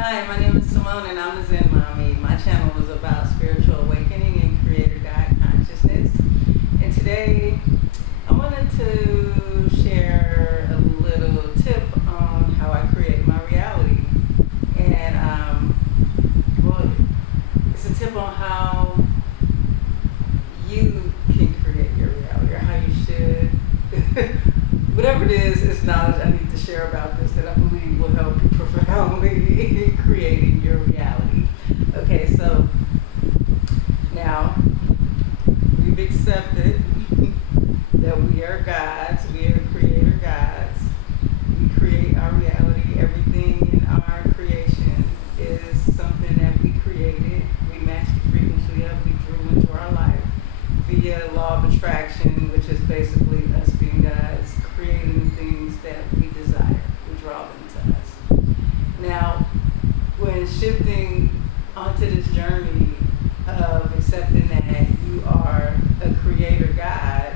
Hi, my name is Simone and I'm the Zen Mommy. My channel is about spiritual awakening and creator God consciousness. And today I wanted to share a little tip on how I create my reality. And well, it's a tip on how you can create your reality, or how you should. Whatever it is, it's knowledge I need to share about this that I believe will help you profoundly in creating your reality. Okay, so now we've accepted that we are gods, we are creator gods. We create our reality. Everything in our creation is something that we created. We matched the frequency of, we drew into our life via law of attraction, which is basically us being gods, creating the things that we desire. We draw them to us. Now, when shifting onto this journey of accepting that you are a creator God,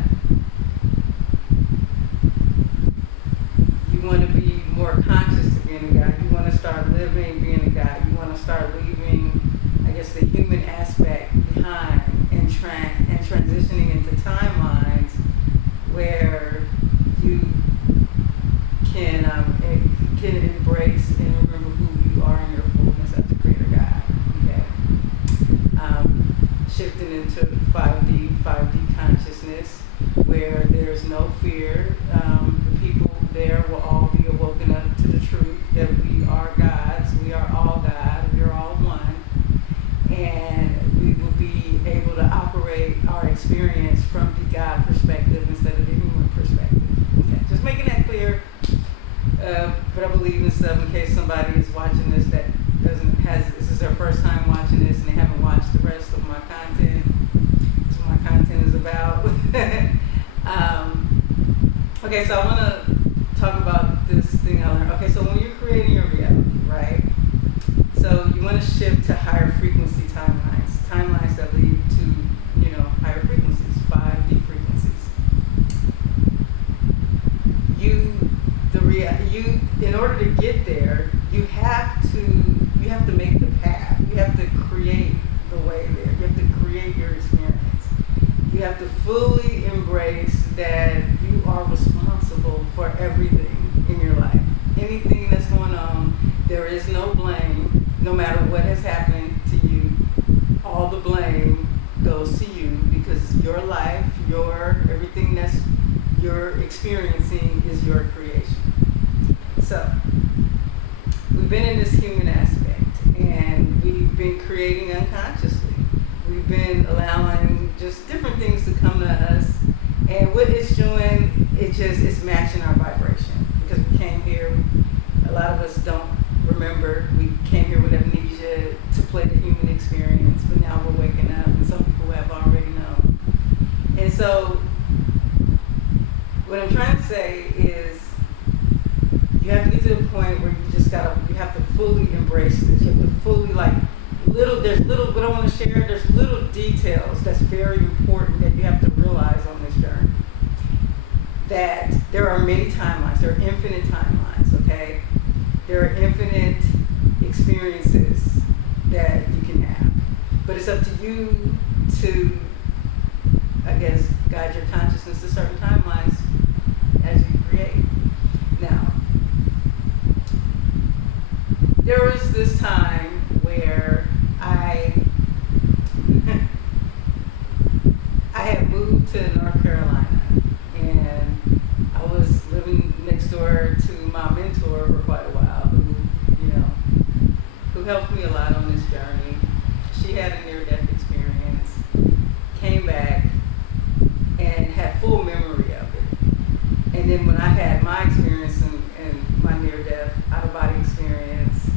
you want to be more conscious to being a God. You want to start living being a God. You want to start leaving, I guess, the human aspect behind and transitioning into timelines where you can embrace and remember who you are in your fullness as a creator God. Okay, shifting into 5D consciousness, where there's no fear. The people there will all be awoken up to the truth that we are gods. We are all God. We are all one, and we will be able to operate our experience from the God perspective instead of the human perspective. Okay, just making that clear. But I believe in stuff in case somebody is watching this that this is their first time watching this and they haven't watched the rest of my content. That's what my content is about. Okay, so I want to talk about this thing I learned. Okay, so when you're creating your reality, right? So you want to shift to higher frequency timelines that lead to, higher frequencies, 5D frequencies. In order to get there, you have to make the path. You have to create the way there. You have to create your experience. You have to fully embrace that you are responsible for everything in your life. Anything that's going on, there is no blame. No matter what has happened to you, all the blame goes to you, because your life, everything that's you're experiencing is your creation. So, we've been in this human aspect, and we've been creating unconsciously. We've been allowing just different things to come to us, and what it's doing, it's matching our vibration. Because we came here, a lot of us don't remember, we came here with amnesia to play the human experience, but now we're waking up, and some people have already known. And so, what I'm trying to say is, you have to get to the point where you have to fully embrace this. You have to fully, what I want to share, there's little details that's very important that you have to realize on this journey. That there are many timelines, there are infinite timelines, okay? There are infinite experiences that you can have. But it's up to you to, I guess, guide your consciousness to certain timelines as you create. Now, there was this time where I had moved to North Carolina, and I was living next door to my mentor for quite a while, who helped me a lot on this journey. She had a near-death experience, came back, and had full memory of it. And then when I had my experience and my near-death, out-of-body experience,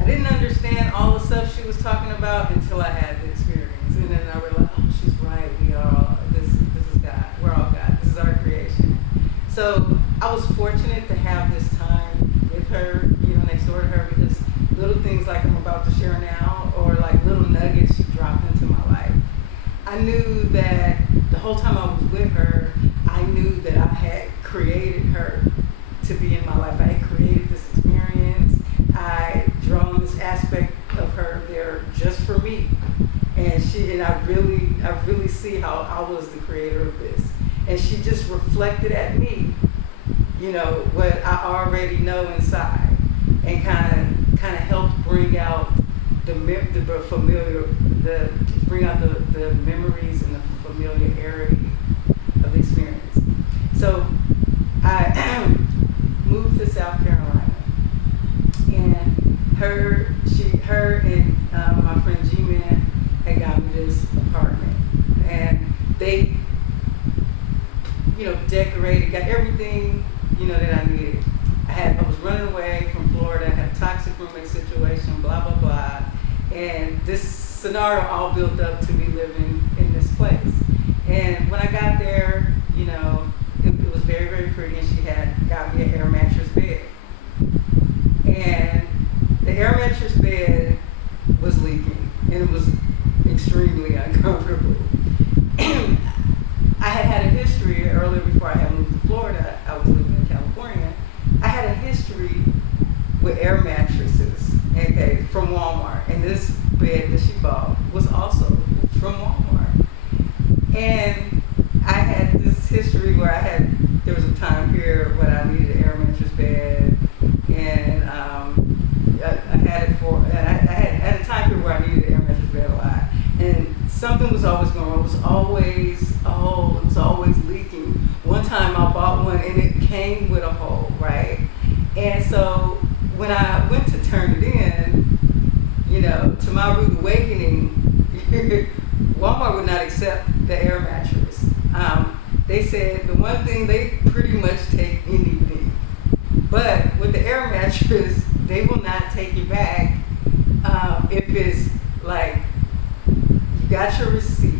I didn't understand all the stuff she was talking about until I had the experience. And then I realized, oh, she's right, this is God. We're all God. This is our creation. So I was fortunate to have this time with her, next door to her, because little things like I'm about to share now, or like little nuggets she dropped into my life. I knew that the whole time I was with her, I knew that I had created her to be in my life. I had created this experience. I drawn and I really see how I was the creator of this. And she just reflected at me, you know, what I already know inside, and kind of helped bring out the memories and the familiarity of the experience. So I moved to South Carolina, and her and my friend G-Man had got me this apartment, and they, you know, decorated, got everything, you know, that I needed. I was running away from Florida, I had a toxic roommate situation, blah, blah, blah. And this scenario all built up to me living in this place. And when I got there, you know, it was very, very pretty, and she had got me an air mattress bed. And the air mattress bed was leaking, and it was extremely uncomfortable. I had a history earlier before I had moved to Florida. I was living in California. I had a history with air mattresses, okay, from Walmart. And this bed that she bought was also from Walmart. And I had this history where there was a time period when I needed an air mattress bed, and I had a time period where I needed an air mattress bed a lot. And something was always going on. It was always leaking. One time I bought one and it came with a hole, right? And so when I went to turn it in, you know, to my rude awakening, Walmart would not accept the air mattress. They said the one thing, they pretty much take anything. But with the air mattress, they will not take it back if it's like, you got your receipt,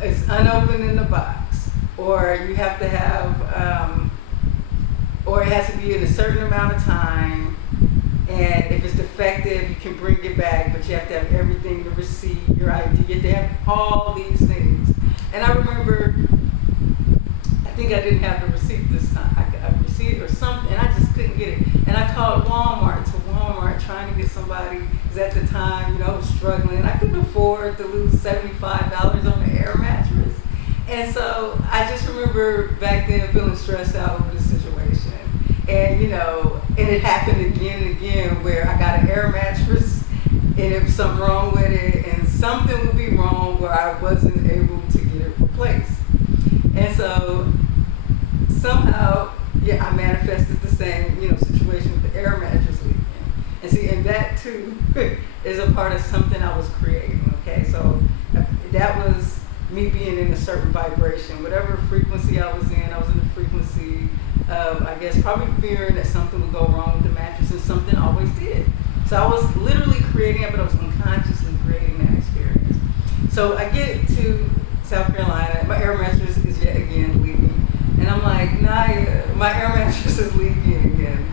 it's unopened in the box, or you have to have, or it has to be in a certain amount of time, and if it's defective, you can bring it back, but you have to have everything, the receipt, your ID, you have to have all these things. And I remember, I think I didn't have the receipt this time, a receipt or something, and I just couldn't get it. And I called Walmart trying to get somebody, because at the time, you know, I was struggling. I couldn't afford to lose $75 on the air mattress. And so I just remember back then feeling stressed out over the situation. And, you know, and it happened again and again where I got an air mattress and there was something wrong with it, and something would be wrong where I wasn't able to get it replaced. And so somehow, yeah, I manifested the same, you know, situation with the air mattress leaking. And see, and that too is a part of something I was creating, okay? So that was me being in a certain vibration. Whatever frequency I was in the frequency of, I guess, probably fearing that something would go wrong with the mattress, and something always did. So I was literally creating it, but I was unconsciously creating that experience. So I get to South Carolina, my air mattress is yet again leaking. And I'm like, Naya, my air mattress is leaking again.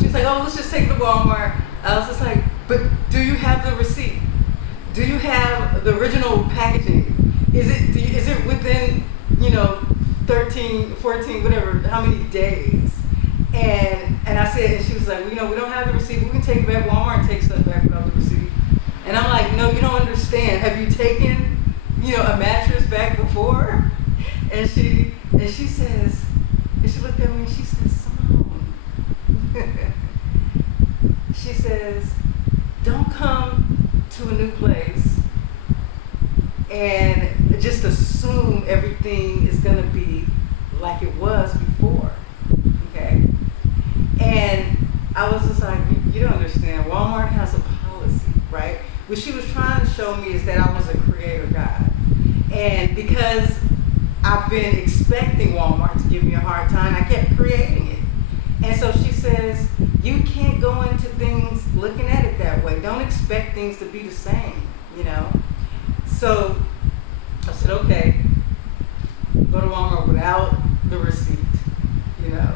She's like, oh, let's just take it to Walmart. I was just like, but do you have the receipt? Do you have the original packaging? Is it within, you know, 13, 14, whatever, how many days? And I said, and she was like, well, you know, we don't have the receipt. We can take it back. Walmart takes stuff back without the receipt. And I'm like, no, you don't understand. Have you taken, you know, a mattress back before? And she says, and she looked at me and she says, Simone. She says, don't come to a new place and just assume everything is going to be like it was before, okay? And I was just like, you don't understand. Walmart has a policy, right? What she was trying to show me is that I was a creator God. And because I've been expecting Walmart to give me a hard time, I kept creating it. And so she says, you can't go into things looking at it that way. Don't expect things to be the same, you know? So I said, okay, go to Walmart without the receipt, you know?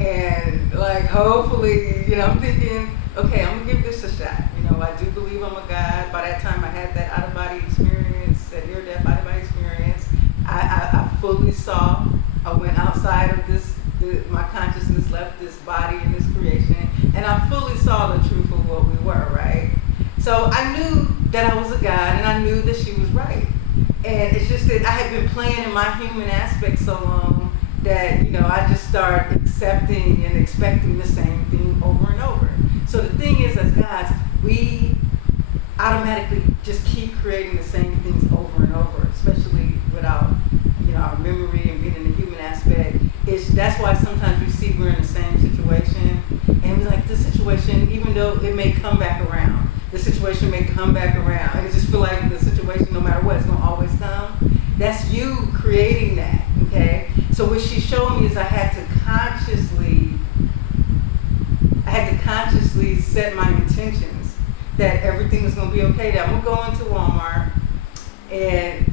And like, hopefully, you know, I'm thinking, okay, I'm gonna give this a shot. You know, I do believe I'm a God. By that time I had that out-of-body experience, that near-death out-of-body experience. I fully saw, I went outside of my consciousness left this body and this creation, and I fully saw the truth of what we were, right? So I knew that I was a God, and I knew that she was right. And it's just that I had been playing in my human aspect so long that, I just started accepting and expecting the same thing over and over. So the thing is, as gods, we automatically just keep creating the same things over and over, especially without, our memory and being in the human aspect. That's why sometimes we see we're in the same situation, and we're like, this situation, even though it may come back around, the situation may come back around, and it just feel like the situation, no matter what, it's gonna always come. That's you creating that, okay? So what she showed me is I had to consciously set my intentions that everything was gonna be okay, that I'm gonna go into Walmart and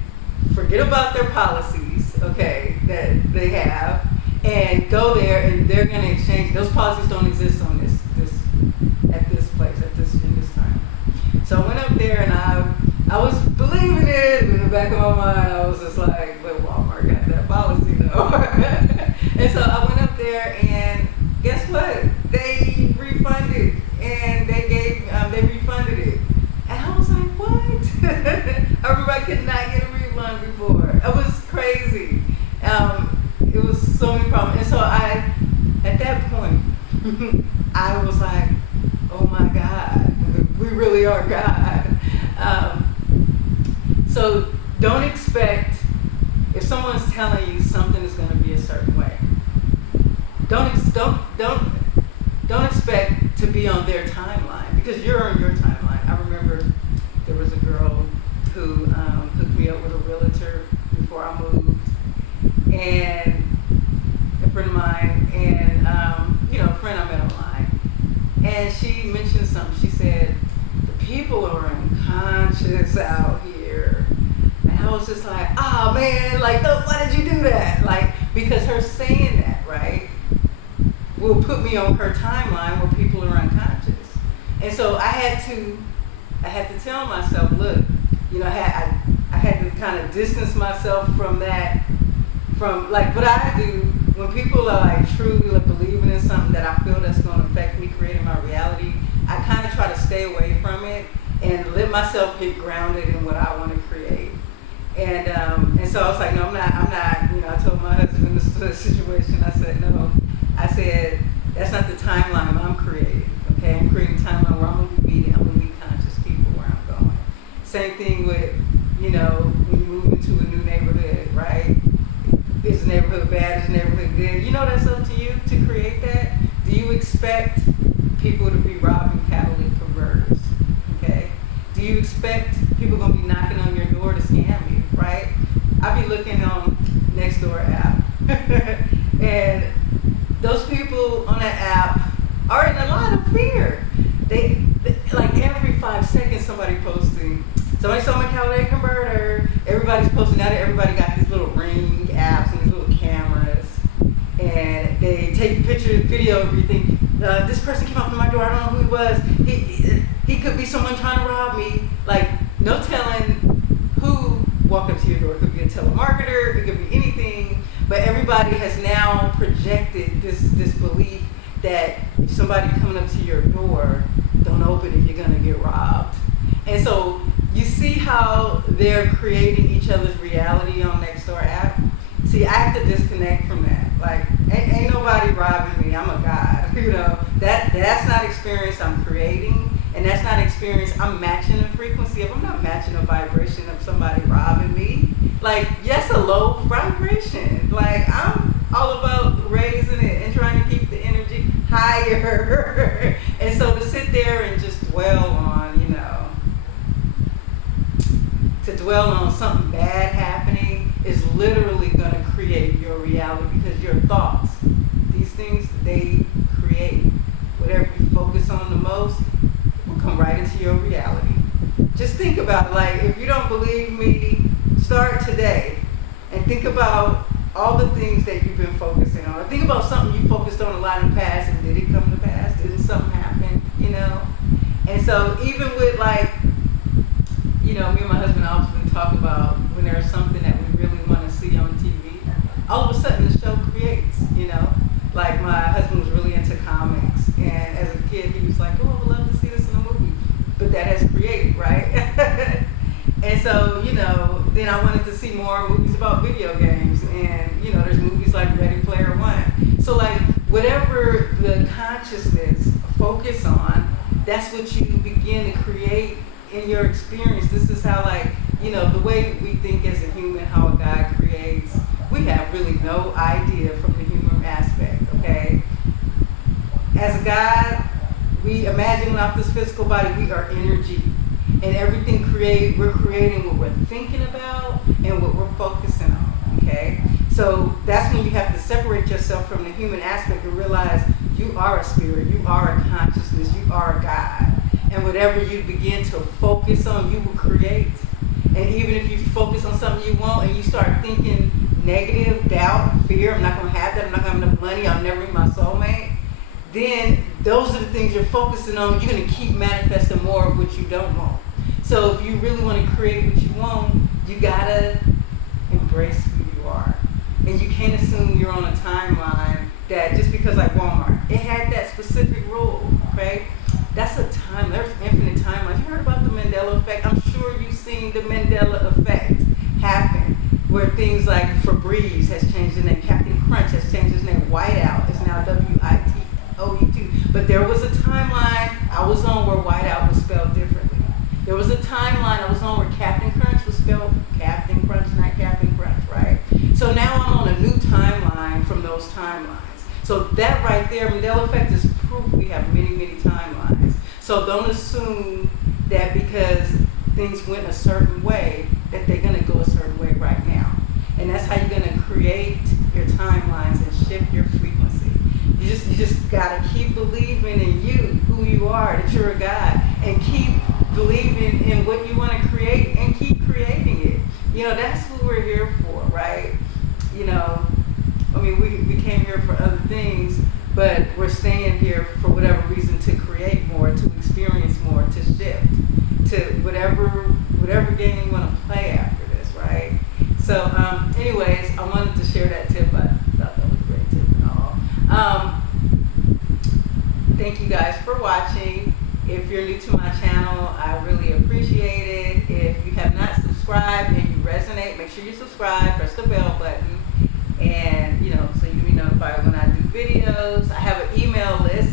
forget about their policies, okay, that they have, and go there and they're gonna exchange. Those policies don't exist on this place in this time. So I went up there and I was believing it. In the back of my mind, I was just like, but Walmart got that policy though. And so I went up there and guess what? They refunded, and they refunded it. And I was like, what? I remember I could not get a refund before. It was crazy. It was so many problems. And so at that point, I was like, oh my God, we really are God. So don't expect, if someone's telling you something is going to be a certain way, don't expect to be on their timeline, because you're on your timeline. I remember there was a girl who hooked me up with a realtor before I moved, and a friend of mine, and a friend I met online, and she mentioned something. She said, the people are unconscious out here. And I was just like, oh man, like, no, why did you do that? Like, because her saying that, right, will put me on her timeline where people are unconscious. And so I had to tell myself, look, I had to kind of distance myself from that, from like what I do when people are like truly like believing in something that I feel that's going to affect me creating my reality. I kind of try to stay away from it and let myself get grounded in what I want to create. And so I was like, no, I'm not. I told my husband the situation. I said, that's not the timeline I'm creating. Okay, I'm creating a timeline where I'm going to be meeting, I'm going to meet conscious people where I'm going. Same thing with, when you move into a new neighborhood, right? Is the neighborhood bad? Is the neighborhood good? That's up to you to create that. Do you expect people to be robbing catalytic converters? Okay. Do you expect people going to be knocking on your door to scam you? Right? I be looking on Nextdoor app, and those people on that app are in a lot of fear. They like every 5 seconds somebody posting. Somebody saw my catalytic converter. Everybody's posting. Now that everybody got these little Ring apps and these little cameras, and they take pictures, video, everything. This person came up to my door. I don't know who he was. He could be someone trying to rob me. Like, no telling who walked up to your door. It could be a telemarketer. It could be anything. But everybody has now projected this belief that if somebody coming up to your door, don't open it, you're gonna get robbed. And so you see how they're creating each other's reality on Nextdoor app? See, I have to disconnect from that. Like, ain't nobody robbing me. I'm a God. That's not experience I'm creating, and that's not experience I'm matching a frequency of. I'm not matching a vibration of somebody robbing me. Like, yes, a low vibration. Like, I'm all about raising it and trying to keep the energy higher. And so to sit there and just dwell on, something bad happening is literally going to create your reality, because your thoughts, these things, they create. Whatever you focus on the most will come right into your reality. Just think about it. Like, if you don't believe me, start today and think about all the things that you've been focusing on. Think about something you focused on a lot in the past, and did it come to pass? Didn't something happen? And so even with me and my husband often talk about when there's something that we really want to see on TV, all of a sudden the show creates, Like, my husband was really into comics, and as a kid he was like, oh, I would love to see this in a movie. But that has created, right? And so, then I wanted to see more movies about video games. And, there's movies like Ready Player One. So, like, whatever the consciousness focus on, that's what you begin to create in your experience. This is how, like, the way we think as a human, how a God creates, we have really no idea from the human aspect, okay? As a God, we imagine off this physical body, we are energy. And everything we're creating what we're thinking about and what we're focusing on, okay? So that's when you have to separate yourself from the human aspect and realize you are a spirit, you are a consciousness, you are a God. And whatever you begin to focus on, you will create. And even if you focus on something you want and you start thinking negative, doubt, fear, I'm not going to have that, I'm not going to have enough money, I'll never meet my soulmate, then those are the things you're focusing on. You're going to keep manifesting more of what you don't want. So if you really want to create what you want, you got to embrace who you are. And you can't assume you're on a timeline that just because, like Walmart, it had that specific rule, okay? That's a time, there's infinite timelines. You heard about the Mandela effect? I'm sure you've seen the Mandela effect happen, where things like Febreze has changed their name, Captain Crunch has changed his name, Whiteout is now WITOUT. But there was a timeline I was on where Whiteout was spelled differently. There was a timeline I was on where Captain Crunch was spelled Captain Crunch, not Captain Crunch, right? So now I'm on a new timeline from those timelines. So that right there, Mandela effect is proof we have many, many timelines. So don't assume that because things went a certain way, that they're going to go a certain way right now. And that's how you're going to create your timelines and shift your frequency. You just got to keep believing in you, who you are, that you're a God, and keep believing in what you want to create and keep creating it. That's who we're here for, right? We came here for other things, but we're staying here for whatever reason, to create more, to experience more, to shift, to whatever game you want to play after this, right? So, anyways, I wanted to share that tip. I thought that was a great tip and all. Thank you guys for watching. If you're new to my channel, I really appreciate it. If you have not subscribed and you resonate, make sure you subscribe, press the bell button, and so you can be notified when I do videos. I have an email list.